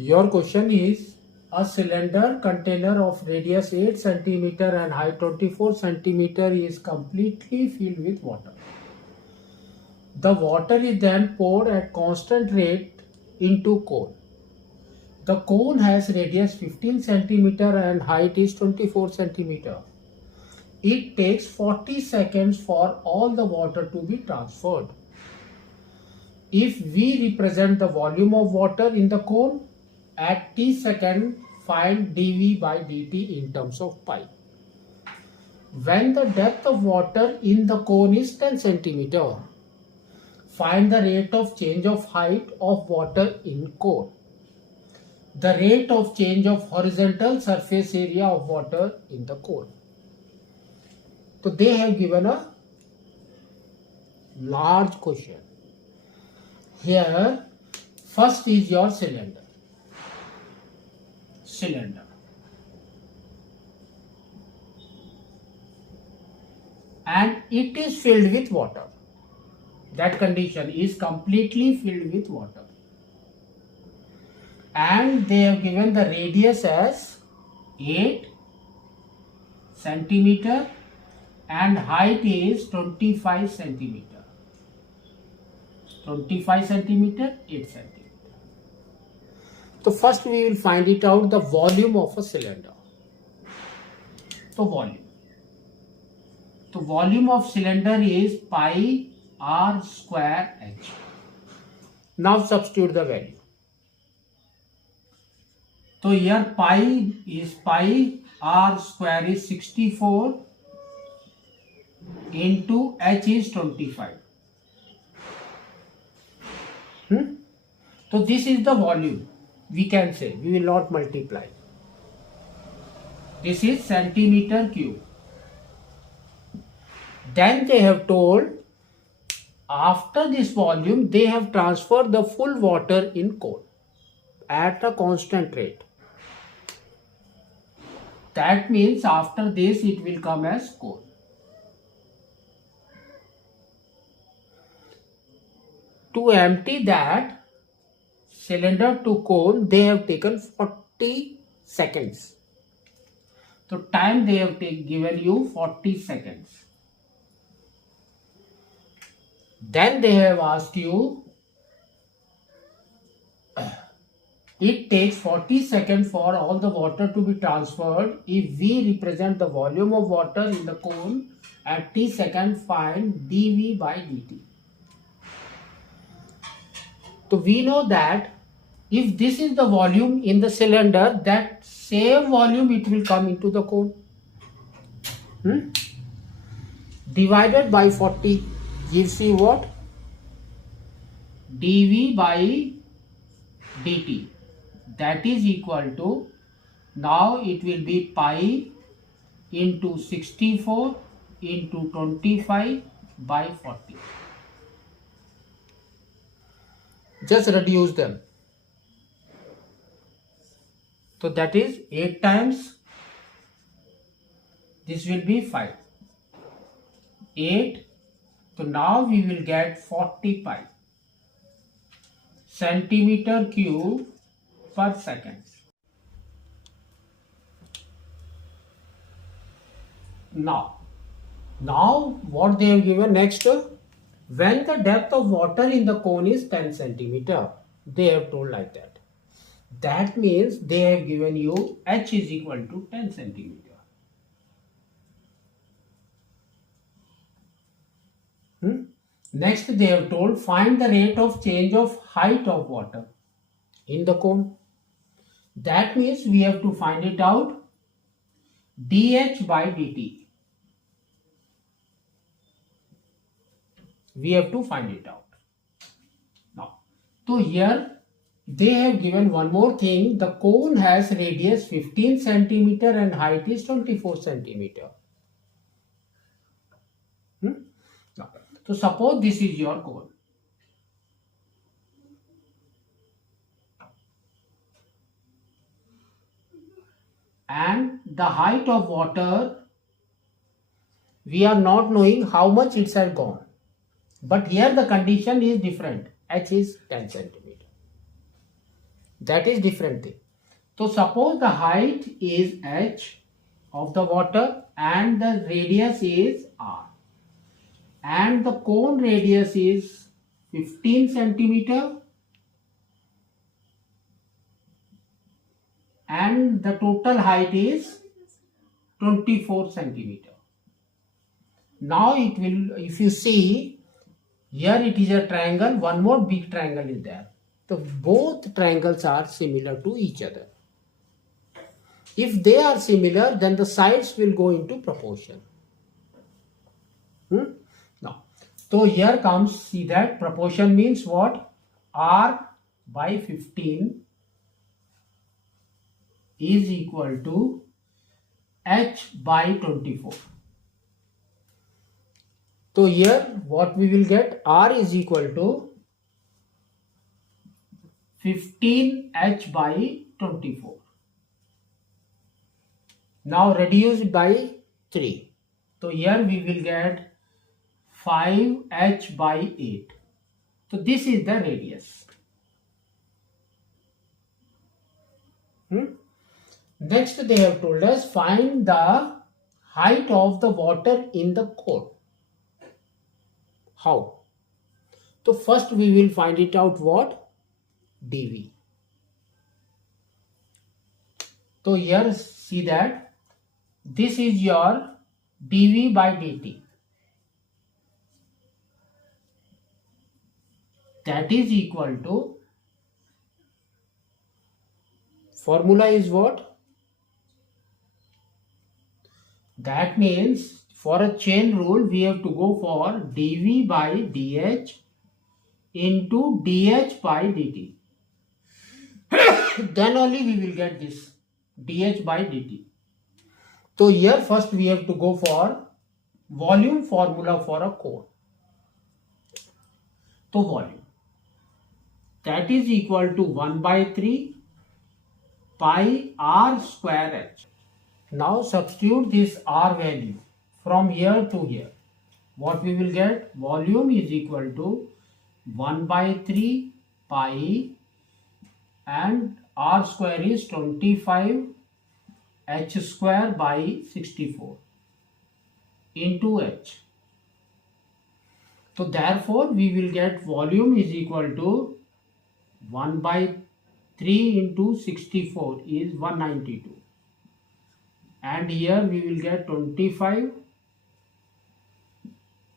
Your question is, a cylinder container of radius 8 centimeter and height 24 centimeter is completely filled with water. The water is then poured at constant rate into cone. The cone has radius 15 centimeter and height is 24 centimeter. It takes 40 seconds for all the water to be transferred. If we represent the volume of water in the cone at t second, find dV by dt in terms of pi. When the depth of water in the cone is 10 centimeter, find the rate of change of height of water in cone. The rate of change of horizontal surface area of water in the cone. So they have given a large question. Here, first is your cylinder. And it is filled with water. That condition is completely filled with water. And they have given the radius as 8 centimeter and height is 25 centimeter. 25 centimeter, 8 centimeter. So first we will find it out, the volume of a cylinder. So volume of cylinder is pi r square h. Now substitute the value. So here pi r square is 64 into h is 25. So this is the volume. We can say, we will not multiply. This is centimeter cube. Then they have told, after this volume, they have transferred the full water in cone at a constant rate. That means after this it will come as cone. To empty that cylinder to cone, they have taken 40 seconds. So time they have given you 40 seconds. Then they have asked you, it takes 40 seconds for all the water to be transferred. If we represent the volume of water in the cone at t second, find dV by dt. So we know that if this is the volume in the cylinder, that same volume it will come into the cone. Divided by 40 gives you what? dV by dt. That is equal to, now it will be pi into 64 into 25 by 40. Just reduce them. So that is 8 times, this will be 5. 8, so now we will get 40 pi centimeter cube per second. Now what they have given next, when the depth of water in the cone is 10 centimeter, they have told like that. That means they have given you h is equal to 10 centimeter. Next they have told, find the rate of change of height of water in the cone. That means we have to find it out, dH by dt. We have to find it out. Now, so here they have given one more thing. The cone has radius 15 centimeter and height is 24 centimeter. Now, so suppose this is your cone. And the height of water, we are not knowing how much it has gone. But here the condition is different. H is 10 centimeter. That is different thing. So suppose the height is h of the water and the radius is r, and the cone radius is 15 centimeter and the total height is 24 centimeter. Now it will, if you see here, it is a triangle, one more big triangle is there. So both triangles are similar to each other. If they are similar, then the sides will go into proportion. Now, so here comes, see that proportion means what? R by 15 is equal to H by 24. So here what we will get? R is equal to 15H by 24. Now reduce by 3. So here we will get 5H by 8. So this is the radius. Next they have told us find the height of the water in the cone. How? So first we will find it out what? dV. So here see that this is your dV by dt. That is equal to, formula is what? That means for a chain rule we have to go for dV by dH into dH by dt. Then only we will get this dH by dt. So here first we have to go for volume formula for a cone. So volume, that is equal to 1 by 3 pi r square h. Now substitute this r value from here to here. What we will get? Volume is equal to 1 by 3 pi and r square is 25 h square by 64 into h. So therefore we will get volume is equal to 1 by 3 into 64 is 192. And here we will get 25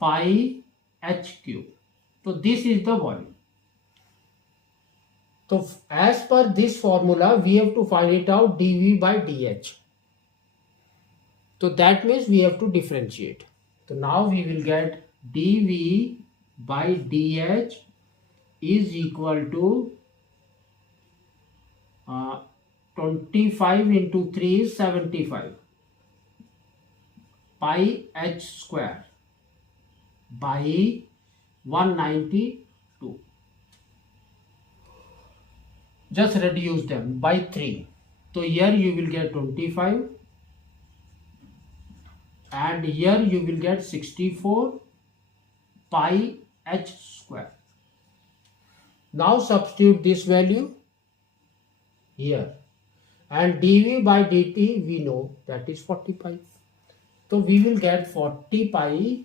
pi h cube. So this is the volume. So as per this formula, we have to find it out dV by dH. So that means we have to differentiate. So now we will get dV by dH is equal to 25 into 3 is 75 pi h square by 192. Just reduce them by 3. So here you will get 25 and here you will get 64 pi h square. Now substitute this value here and dV by dt we know that is 40 pi. So we will get 40 pi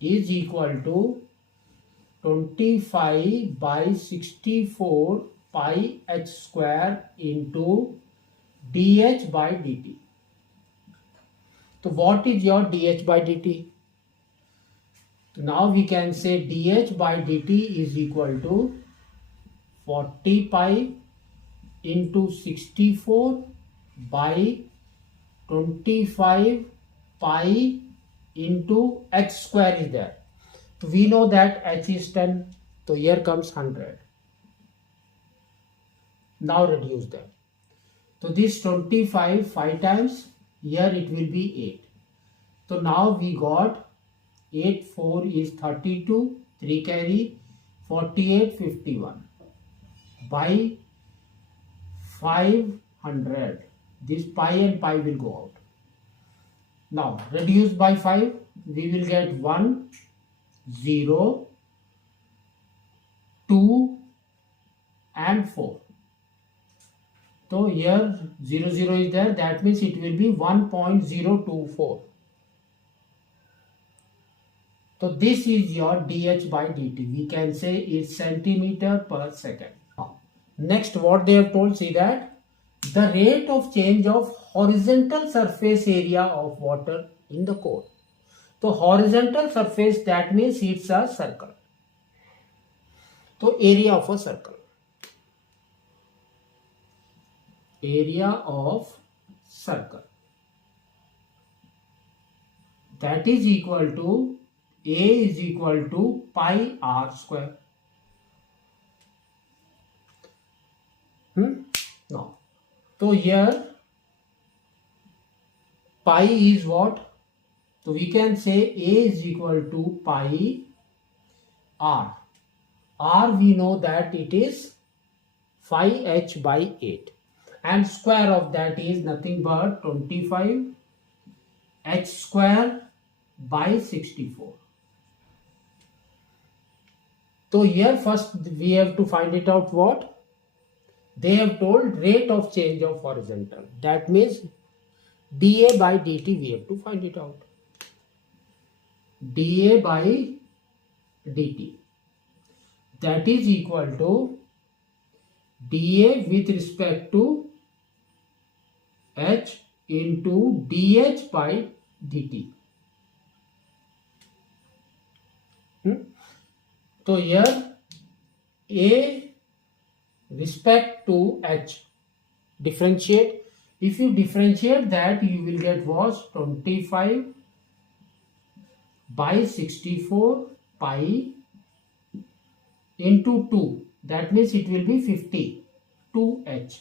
is equal to 25 by 64 pi h square into dH by dt. So what is your dH by dt? So now we can say dH by dt is equal to 40 pi into 64 by 25 pi into h square is there. So we know that h is 10. So here comes 100. Now reduce them. So this 25 5 times, here it will be 8. So now we got 8 4 is 32, 3 carry 48 51 by 500. This pi and pi will go out. Now reduce by 5, we will get 1 0 2 and 4. So here 0 is there, that means it will be 1.024. So this is your dH by dt. We can say it's centimeter per second. Next, what they have told, see that the rate of change of horizontal surface area of water in the core. So horizontal surface, that means it's a circle. So area of a circle. Area of circle. That is equal to A is equal to pi r square. No. So here pi is what? So we can say A is equal to pi r. R we know that it is 5h by 8. And square of that is nothing but 25 h square by 64. So here first we have to find it out what? They have told rate of change of horizontal. That means dA by dt we have to find it out. dA by dt. That is equal to dA with respect to h into dH by dt. So here A respect to h, differentiate. If you differentiate that, you will get was 25 by 64 pi into 2. That means it will be 50 2h.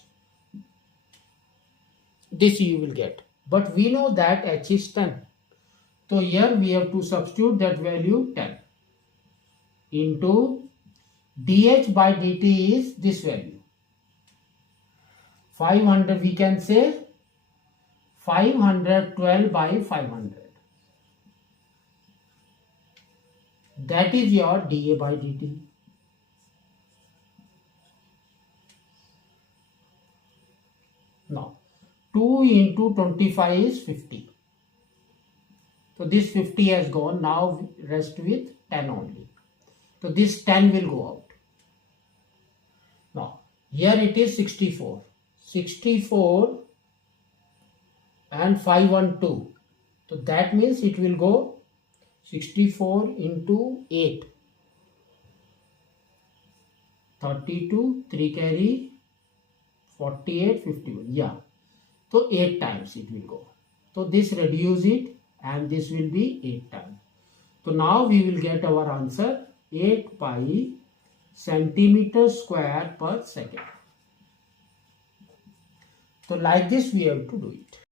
This you will get. But we know that h is 10. So here we have to substitute that value 10 into dH by dt is this value. 500, we can say 512 by 500. That is your dA by dt. Now 2 into 25 is 50. So this 50 has gone, now rest with 10 only. So this 10 will go out. Now here it is 64. 64 and 512. So that means it will go 64 into 8. 32, 3 carry, 48, 51. Yeah. So 8 times it will go. So this reduce it and this will be 8 times. So now we will get our answer 8 pi centimeter square per second. So like this we have to do it.